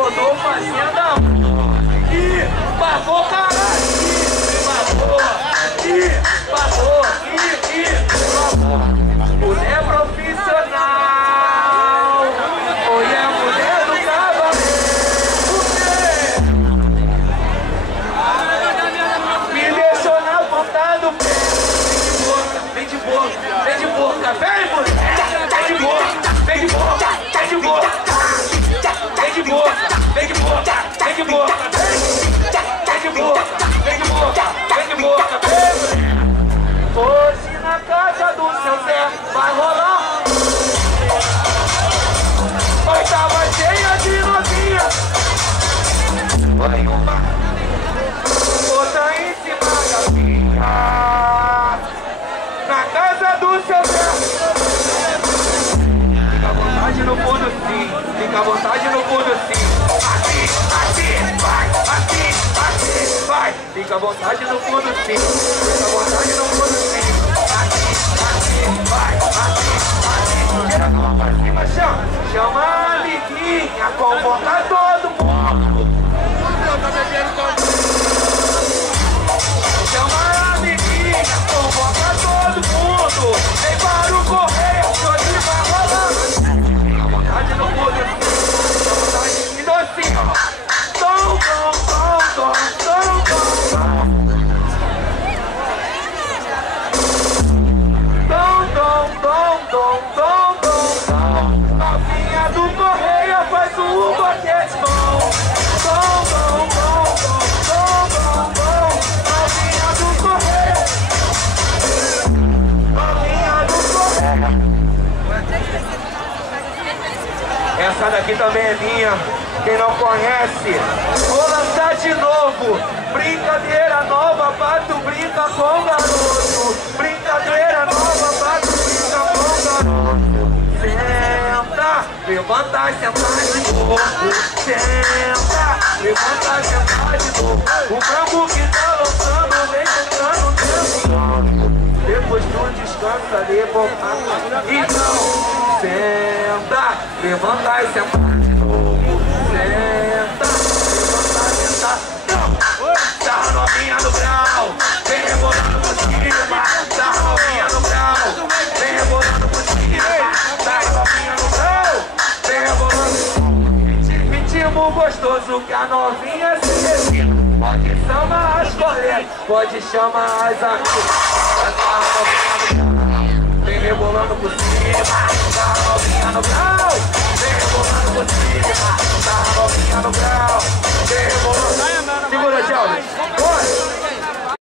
rodou fazenda. Ih, babou, caralho. Ih, babou. Ih, babou. Mulher profissional. Oi, é mulher do cavaleiro. Me deixou na ponta do pé. Vem de boca, vem de boca, vem mulher. Vem de boca, vem de boca, vem de boca. Vem de boca, vem de boca, vem de boca. Vem de boca, vem de boca, vem de boca, vem. Hoje na casa do seu Zé vai rolar. Oitava cheia de novinha. Vai uma, outra em cima da minha. Na casa do seu Zé. Fica à vontade no fundo sim. Fica à vontade no fundo sim. Assim, vai, assim, vai. Fica à vontade no fundo sim. Fica à vontade no fundo sim. Assim, vai, assim. Tira a mão pra cima, chama a amiguinha, convoca todo mundo. Chama a amiguinha, convoca todo mundo. Vem para o correio, hoje vai rolar. Fica à vontade no fundo sim. Fica à vontade e docinho, ó. Tom. Novinha do correio faz um boquete bom. Tom. Novinha do correio. Essa daqui também é minha. Quem não conhece, vou lançar de novo. Brincadeira nova pra tu brinca com garoto. Brincadeira nova pra tu brinca com garoto. Senta, levanta e senta de novo. Senta, levanta e senta de novo. O branco que tá lançando vem tocando o tempo. Depois do descanso ali, voltando. Então, senta, levanta e senta de novo. Senta, levanta. Tá novinha no grau, vem rebolando por cima. Tá novinha no grau, vem rebolando por cima. Tá novinha no grau, vem rebolando. Ritmo gostoso que a novinha se define. Pode chamar as colegas, pode chamar as amigas. Tá novinha no grau, vem rebolando por cima. Tá novinha no grau, vem rebolando por cima. Tá novinha no grau, vem rebolando. Segura, tchau. Bora.